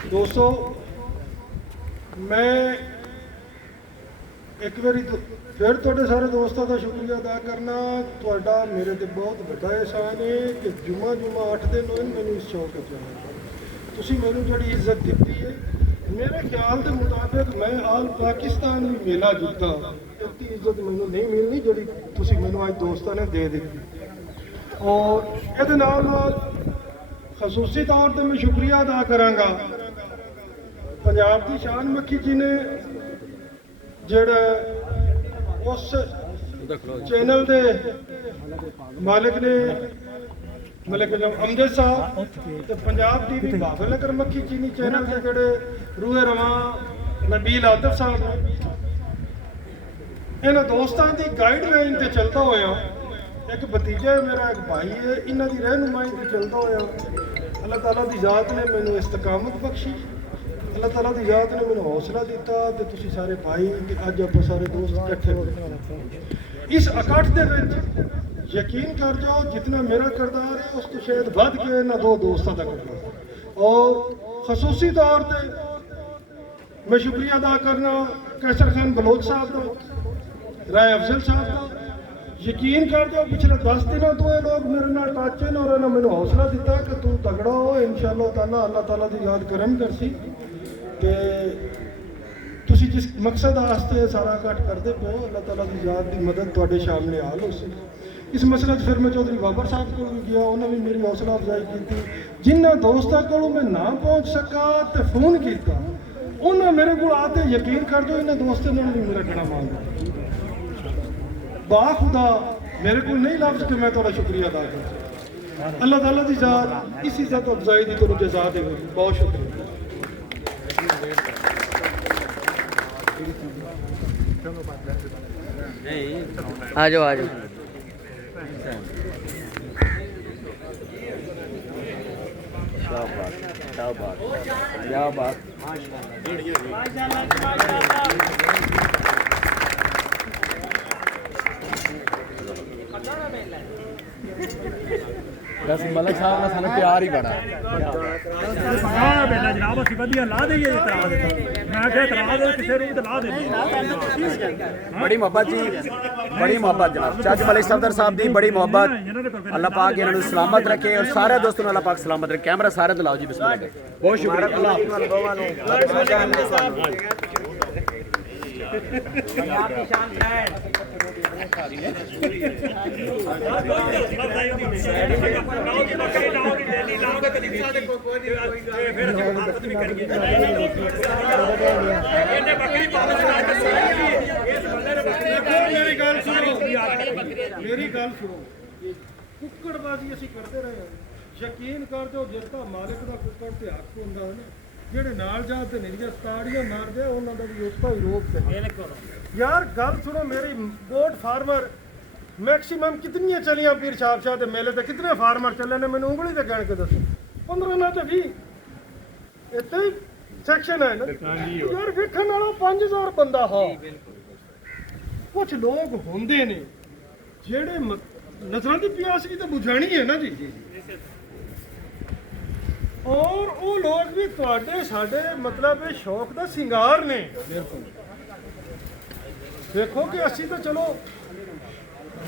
दोस्तों मैं एक बारी फिर थोड़े सारे दोस्तों का शुक्रिया अदा करना। थोड़ा मेरे ते बहुत बड़ा एहसान है कि जुम्मा 8 दिन होए मैंने इस शौक तुसी मैनू जी इज्जत दी है। मेरे ख्याल के मुताबिक मैं आल पाकिस्तान भी मेला जुटा इतनी इज्जत मैनू नहीं मिलनी जी तुसी मैनू अज दोस्तों ने दे दी। और ये खसूसी तौर पर मैं शुक्रिया अदा कराँगा पंजाब की शान मक्खी जी ने जड़ा उस चैनल के मालिक ने मलिक अमजद साहब तो पंजाब टीवी बाबर नगर मक्खी चीनी चैनल के जड़े रूहे रवा नबील आतिफ साहब इन्होंने दोस्तों की गाइडलाइन से चलता होया एक भतीजा है मेरा एक भाई है इन्हों की रहनुमाई से चलता होया अल्लाह ताला की जात ने मैनू इस्तकामत बख्शी। अल्लाह ताला की जात ने मैंने हौसला दिता तो तुसी सारे भाई अज आप सारे दोस्त इकट्ठे इस इकट्ठ के यकीन कर जाओ जितना मेरा किरदार है उस तो शायद बढ़ के ना दो दोस्तों का किरदार। और खसूसी तौर पर मैं शुक्रिया अदा करना कैसर खान बलोच साहब का राय अफजल साहब का। यकीन कर जाओ पिछले 10 दिनों तो ये लोग मेरे नाल टच हैं और इन्होंने मैंने हौसला दिता कि तू तगड़ा हो इंशाअल्लाह ताला अल्लाह ताला की याद करम करसी कि तुसी जिस मकसद वास्ते सारा इकट्ठ करते पे हो अल्लाह ताला की याद की मदद तुहाडे सामने हाल हो सी। इस मसले फिर मैं चौधरी बाबर साहब को भी गया उन्होंने भी मेरी हौसला अफजाई की। जिन्होंने दोस्तों को मैं ना पहुँच सका तो फोन किया उन्होंने मेरे को आते यकीन कर दो इन्होंने दोस्तों ने भी मेरा कहना मांगा बाखुदा मेरे को नहीं लफ्ज कि मैं थोड़ा शुक्रिया अदा कर। अल्लाह ताला की जात इस इज्जत अफजाई की तुम जजा दे। बहुत शुक्रिया। आ जाओ आ जाओ। क्या बात बस मलक साहब का सानू प्यार ही बड़ा बेला जनाब असं वधिया ला दईए इतराज मैं क्या इतराज किसी रूप ला दे बड़ी मोहब्बत जी बड़ी मोहब्बत जनाब चाचा मलिक सफदर साहब दी बड़ी मोहब्बत। अल्लाह पाक इन्होंने सलामत रखे और सारे दोस्तों को अल्लाह पाक सलामत रखे। कैमरा सारे तो लाओ जी बिस्मिल्लाह। बहुत शुक्रिया मेरी गल सुनो कुक्कड़बाजी असीं करते रहे हैं। यकीन कर दो जिसका मालिक का कुक्कड़ ते हक हुंदा है ना ਜਿਹੜੇ ਨਾਲ ਜਾ ਤੇ ਨਿਰੀਆਂ ਤਾੜੀਆਂ ਮਾਰਦੇ ਉਹਨਾਂ ਦਾ ਵੀ ਉੱਥੋਂ ਹੀ ਰੋਕ ਤੇ यार गल सुनो मेरी गोट फार्मर मैक्सिमम कितनी चलियां पीर छाप शाह के मेले ते कितने फार्मर चले ने मैंने उंगली ते गण के दसो 15 ना ते 20 इतने ही सैक्शन है ना यार वेखण वाला 5000 बंदा हाँ कुछ लोग होंदे ने जेड़े नजरां दी प्यासी ते बुझानी है ना जी और वो लोग भी तुहाडे साडे मतलब शौक दा सिंगार ने। देखो कि असी तो चलो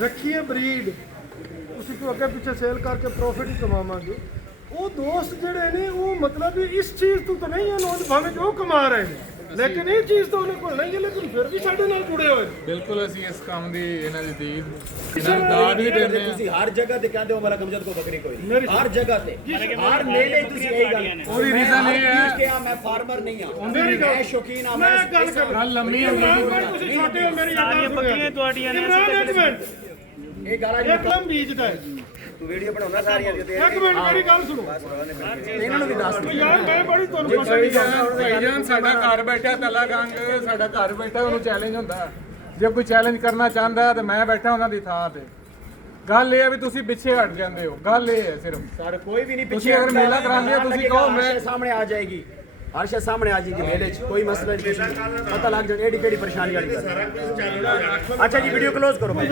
रखिए ब्रीड उसी को अगे पीछे सेल करके प्रॉफिट ही कमावांगे। वो दोस्त जेड़े ने वो मतलब इस चीज़ तो नहीं है भावें जो कमा रहे हैं लेकिन ये चीज़ तो उन्हें को नहीं है लेकिन फिर भी साडे नाल जुड़े हुए बिल्कुल ਅਸੀਂ ਇਸ ਕੰਮ ਦੀ ਇਹਨਾਂ ਦੀ ਦੀਦ ਇਹਨਾਂ ਨੂੰ ਦਾਦ ਵੀ ਦਿੰਦੇ ਹਾਂ। ਤੁਸੀਂ ਹਰ ਜਗ੍ਹਾ ਤੇ ਕਹਿੰਦੇ ਹੋ ਮੇਰਾ ਕਮਜਦ ਕੋ ਬੱਕਰੀ ਕੋਈ ਨਹੀਂ ਹਰ ਜਗ੍ਹਾ ਤੇ ਹਰ ਮੇਲੇ ਤੁਸੀਂ ਇਹੀ ਗੱਲ ਉਹਦੀ ਰੀਜ਼ਨ ਇਹ ਹੈ ਕਿ ਮੈਂ ਫਾਰਮਰ ਨਹੀਂ ਹਾਂ ਮੈਂ ਸ਼ੌਕੀਨ ਹਾਂ मैं गल कर ਗੱਲ ਲੰਮੀ ਹੋ ਗਈ ਤੁਸੀਂ ਛੋਟੇ ਹੋ ਮੇਰੀ ਸਾਰੀਆਂ ਬੱਕਰੀਆਂ ਤੁਹਾਡੀਆਂ ਨੇ ਇੱਕ ਮਿੰਟ ਇਹ ਗਾਲਾਂ ਇੱਕ ਲੰਮ ਬੀਜਦਾ ਹੈ ਤੂੰ ਵੀਡੀਓ ਬਣਾਉਣਾ ਸਾਰੀਆਂ ਦੀ ਇੱਕ ਮਿੰਟ ਮੇਰੀ ਗੱਲ ਸੁਣੋ ਇਹਨਾਂ ਨੂੰ ਵੀ ਦੱਸ ਯਾਰ ਮੈਂ ਬੜੀ ਤੁਹਾਨੂੰ ਪਸੰਦ ਭਾਈਜਾਨ ਸਾਡਾ ਘਰ ਬੈਠਾ ਤਲਾ ਗੰਗ ਸਾਡਾ ਘਰ ਬੈਠਾ ਉਹਨੂੰ ਚੈਲੰਜ ਹੁੰਦਾ ਜੇ ਕੋਈ ਚੈਲੰਜ ਕਰਨਾ ਚਾਹੁੰਦਾ ਤੇ ਮੈਂ ਬੈਠਾ ਉਹਨਾਂ ਦੀ ਥਾਂ ਤੇ। ਗੱਲ ਇਹ ਹੈ ਵੀ ਤੁਸੀਂ ਪਿੱਛੇ ਹਟ ਜਾਂਦੇ ਹੋ ਗੱਲ ਇਹ ਹੈ ਸਿਰਫ ਸਰ ਕੋਈ ਵੀ ਨਹੀਂ ਤੁਸੀਂ ਅਗਰ ਮੇਲਾ ਕਰਾਉਂਦੇ ਹੋ ਤੁਸੀਂ ਕਹੋ ਮੈਂ ਸਾਹਮਣੇ ਆ ਜਾਏਗੀ हर शे सामने आ जाएगी मेले कोई मसला नहीं पता लग जाए एडी केड़ी परेशानी वाली। अच्छा जी वीडियो क्लोज करो भाई।